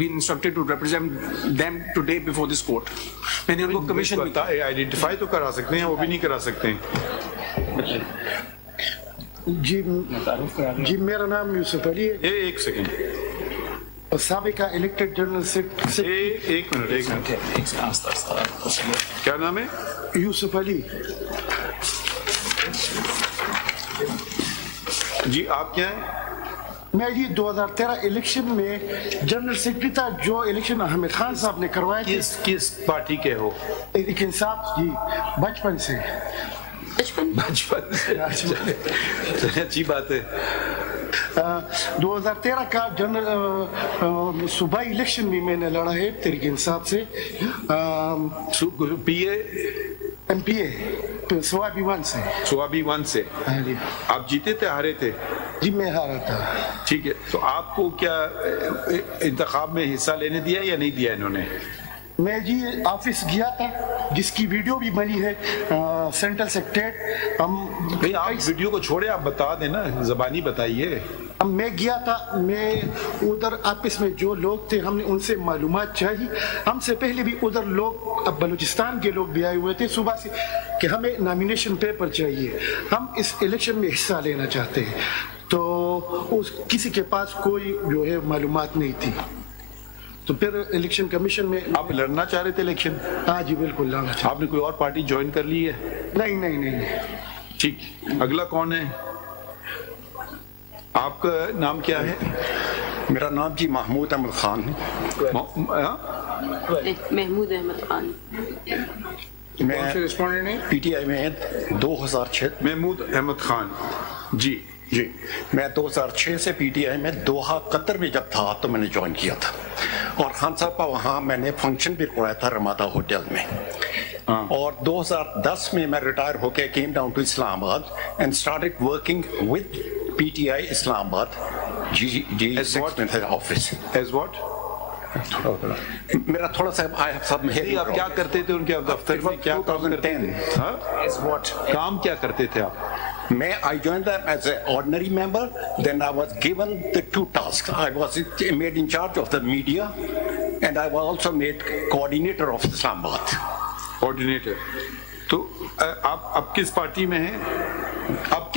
been instructed to represent them today before this court. मैंने उनको commission भी identify तो करा सकते हैं, वो भी नहीं करा सकते हैं. जी मेरा नाम यूसुफ अली है. एक सेकंड, साबिका इलेक्टेड जनरल सेक्रेटरी. एक मिनट. क्या नाम है? यूसुफ अली. जी आप क्या हैं? मैं जी 2013 इलेक्शन में जनरल सेक्रेटरी था, जो इलेक्शन अहमद खान साहब ने करवाए थे. किस पार्टी के हो? लेकिन साहब जी बचपन से. बचपन से, अच्छी बात है. 2013 का जनरल सूबाई इलेक्शन भी मैंने लड़ा है तहरीक इंसाफ से. पीए MPA स्वाबी वन से. स्वाबी वन से. हाँ जी. आप जीते थे हारे थे? जी मैं हारा था. ठीक है, तो आपको क्या इंतखाब में हिस्सा लेने दिया या नहीं दिया इन्होंने? मैं जी ऑफिस गया था, जिसकी वीडियो भी बनी है सेंट्रल सेक्रेटरीट. हम भाई आप वीडियो को छोड़े, आप बता देना, ज़बानी बताइए. मैं गया था, मैं उधर ऑफिस में जो लोग थे हमने उनसे मालूमात चाही. हमसे पहले भी उधर लोग, अब बलूचिस्तान के लोग भी आए हुए थे सुबह से कि हमें नॉमिनेशन पेपर चाहिए, हम इस इलेक्शन में हिस्सा लेना चाहते हैं. तो किसी के पास कोई जो है मालूमात नहीं थी. तो फिर इलेक्शन कमीशन में. आप लड़ना चाह रहे थे इलेक्शन? हाँ जी बिल्कुल लड़ना चाह. आपने कोई और पार्टी ज्वाइन कर ली है? नहीं. ठीक, अगला कौन है? आपका नाम क्या है? मेरा नाम जी महमूद अहमद खान है. महमूद अहमद खान. मैं PTI में 2006. महमूद अहमद खान जी. मैं 2006 से PTI में दोहा कतर में जब था तो मैंने ज्वाइन किया था, और खान साहब का वहाँ मैंने फंक्शन भी करवाया था रमादा होटल में. और 2010 में मैं रिटायर होकर came down to Islamabad and started working with PTI Islamabad office. As what? मेरा थोड़ा सा आई हैव सब. आप क्या करते थे उनके दफ्तर में? क्या 2010. As what? काम क्या करते थे आप? I joined them as an ordinary member. Then I was given the two tasks. I was made in charge of the media, and I was also made coordinator of Islamabad. Coordinator. तो आप अब किस party में हैं? आप?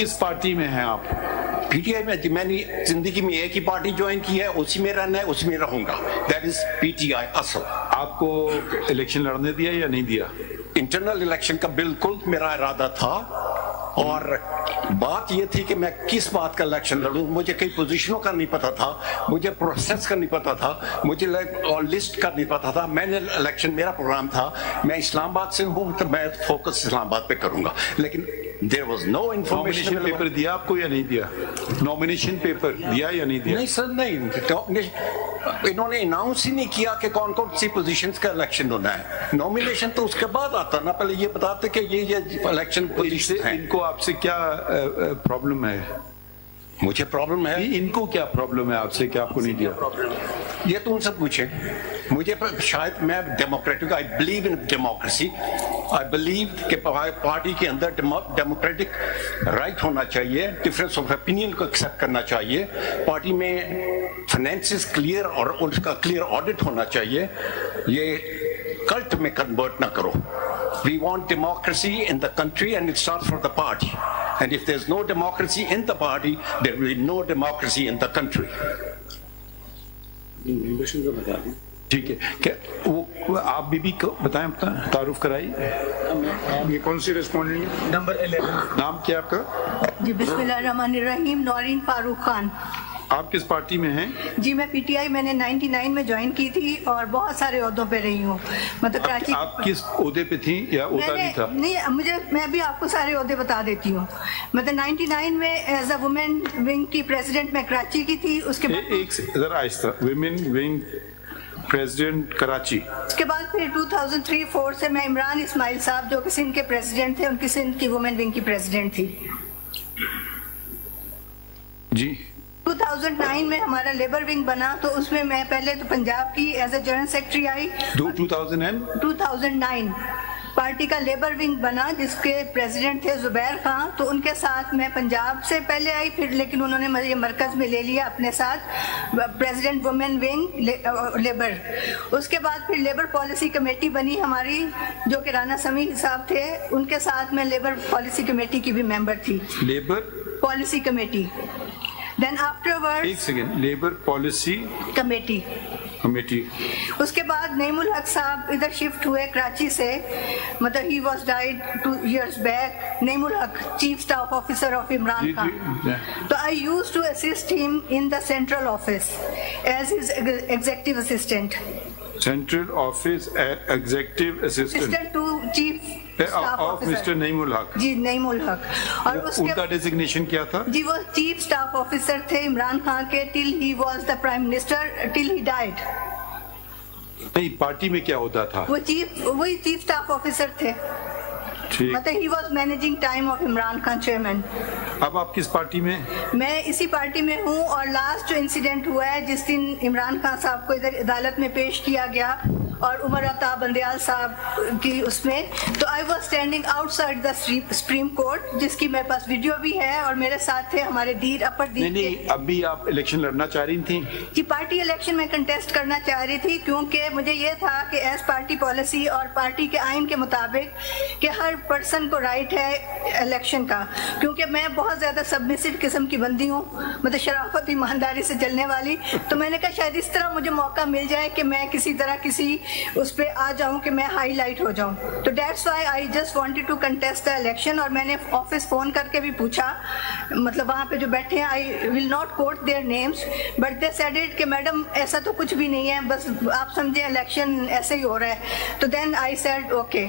PTI में मैंने जिंदगी में एक ही पार्टी ज्वाइन की है, उसी में रहना है, उसी में रहूंगा. दैट इज PTI असल. आपको इलेक्शन लड़ने दिया या नहीं दिया? इंटरनल इलेक्शन का बिल्कुल मेरा इरादा था, और बात ये थी कि मैं किस बात का इलेक्शन लड़ूं. मुझे कई पोजीशनों का नहीं पता था, मुझे प्रोसेस का नहीं पता था, मुझे लिस्ट का नहीं पता था. मैंने इलेक्शन, मेरा प्रोग्राम था, मैं इस्लामाबाद से हूँ तो मैं फोकस इस्लामाबाद पे करूंगा. लेकिन there was no information. Paper दिया आपको या नहीं दिया? नॉमिनेशन पेपर दिया या नहीं दिया? नहीं सर, नहीं. इन्होंने अनाउंस ही नहीं किया कि कौन कौन सी पोजीशंस का इलेक्शन होना है. नॉमिनेशन तो उसके बाद आता ना, पहले ये बताते कि ये इलेक्शन पोजीशन है. इनको आपसे क्या प्रॉब्लम है? मुझे प्रॉब्लम है. इनको क्या प्रॉब्लम है आपसे कि आपको नहीं दिया? ये तो उनसे पूछे. मुझे शायद, मैं democratic, I believe in democracy. I believe कि पार्टी के अंदर डेमोक्रेटिक राइट होना चाहिए, डिफरेंस ऑफ ओपिनियन को एक्सेप्ट करना चाहिए, पार्टी में फाइनेंसेस क्लियर और उसका क्लियर ऑडिट होना चाहिए. ये कल्ट में कन्वर्ट ना करो. We want democracy in the country, and it starts from the party. And if there's no democracy in the party, there will be no democracy in the country. ठीक है. क्या वो आप बीबी को बताएं, अपना तारुफ कराइए. ये कौन सी रेस्पोंडेंट है? नंबर 11. नाम क्या आपका? जी बिस्मिल्लाहिर्रहमानिर्रहीम. नौरीन फारूक खान. आप किस पार्टी में हैं? जी मैं PTI मैंने 99 में ज्वाइन की थी और बहुत सारे ओहदों पे रही हूँ. मतलब कराची. आप किस ओहदे पे थी या ओहदा नहीं था? नहीं, मैं भी आपको सारे ओहदे बता देती हूँ. मतलब 99 में एज अ वुमेन विंग की प्रेसिडेंट मैं कराची की थी. उसके बाद एक से जरा आहिस्ता. Women wing president Karachi. उसके बाद फिर 2003-04 से मैं इमरान इस्माइल साहब जो कि सिंध के प्रेसिडेंट थे, उनकी सिंध की वुमेन विंग की प्रेसिडेंट थी. जी. 2009 में हमारा लेबर विंग बना, तो उसमें मैं पहले तो पंजाब की as a general secretary I. 2009. Party का लेबर विंग बना जिसके प्रेसिडेंट थे जुबैर खान, तो उनके साथ मैं पंजाब से पहले आई, फिर लेकिन उन्होंने मुझे मरकज़ में ले लिया अपने साथ, प्रेसिडेंट वुमेन विंग लेबर। उसके बाद फिर लेबर पॉलिसी कमेटी बनी हमारी, जो कि राना समी साहब थे, उनके साथ मैं लेबर पॉलिसी कमेटी की भी मेंबर थी, labour policy committee. Then afterward एक second, labour policy committee. Committee. उसके बाद नईमुल हक साहब इधर शिफ्ट हुए कराची से, मतलब he was died 2 years back. Naeemul Haq chief staff officer of Imran ji, Khan. जी, तो I used to assist him in the central office as his executive assistant. Central office executive assistant to chief staff of officer mister Naeemul Haq. जी, नईमुल हक। और उनका उसके designation क्या था? जी वो चीफ स्टाफ ऑफिसर थे इमरान खान के till he was the prime minister, till he died. नहीं, पार्टी में क्या होता था? वही चीफ स्टाफ ऑफिसर थे, ठीक। मतलब he was managing time of Imran Khan chairman. अब आप किस पार्टी में? मैं इसी पार्टी में हूँ, और लास्ट जो इंसिडेंट हुआ है जिस दिन इमरान खान साहब को इधर अदालत में पेश किया गया और उमर अता बंदयाल साहब की उसमें, तो I was standing outside the supreme court, जिसकी मेरे पास वीडियो भी है, और मेरे साथ थे हमारे धीर अपर नहीं धीर। नहीं, अभी आप इलेक्शन लड़ना चाह रही थी? जी, पार्टी इलेक्शन में कंटेस्ट करना चाह रही थी, क्योंकि मुझे ये था कि एज पार्टी पॉलिसी और पार्टी के आइन के मुताबिक कि हर पर्सन को राइट है इलेक्शन का, क्योंकि मैं बहुत ज़्यादा सबमिसिव किस्म की बंदी हूँ, मतलब शराफत ईमानदारी से चलने वाली। तो मैंने कहा शायद इस तरह मुझे मौका मिल जाए कि मैं किसी तरह किसी उस पर आ जाऊं, कि मैं हाईलाइट हो जाऊं। तो that's why I just wanted to contest the election. और मैंने ऑफिस फ़ोन करके भी पूछा, मतलब वहाँ पे जो बैठे हैं, I will not quote their names, but they said it कि मैडम ऐसा तो कुछ भी नहीं है, बस आप समझे इलेक्शन ऐसे ही हो रहा है। तो देन आई सेड ओके।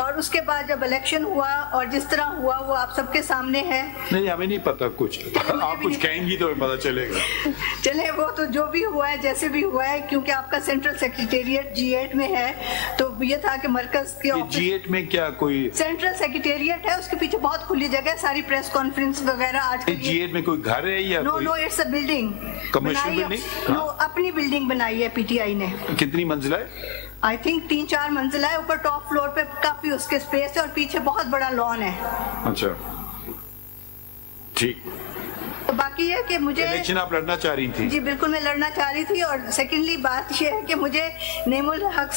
और उसके बाद जब इलेक्शन हुआ और जिस तरह हुआ वो आप सबके सामने है। नहीं, हमें नहीं पता कुछ, आप कुछ कहेंगी तो पता चलेगा। चले, वो तो जो भी हुआ है, जैसे भी हुआ है, क्योंकि आपका सेंट्रल सेक्रेटेरिएट G8 में है, तो ये था कि मरकज के G8 में क्या कोई सेंट्रल सेक्रेटेरिएट है, उसके पीछे बहुत खुली जगह है, सारी प्रेस कॉन्फ्रेंस वगैरह आज G8 में कोई घर है या नो कोई? No, it's a building, commercial building? No, अपनी बिल्डिंग बनाई है PTI ने। कितनी मंजिला है? आई थिंक 3-4 मंजिला है। ऊपर टॉप फ्लोर पे काफी उसके स्पेस है और पीछे बहुत बड़ा लॉन है। अच्छा, ठीक। तो बाकी ये कि मुझे इलेक्शन आप लड़ना चाह रही थी? जी बिल्कुल, मैं लड़ना चाह रही थी। और सेकेंडली बात ये है कि मुझे नईमुल हक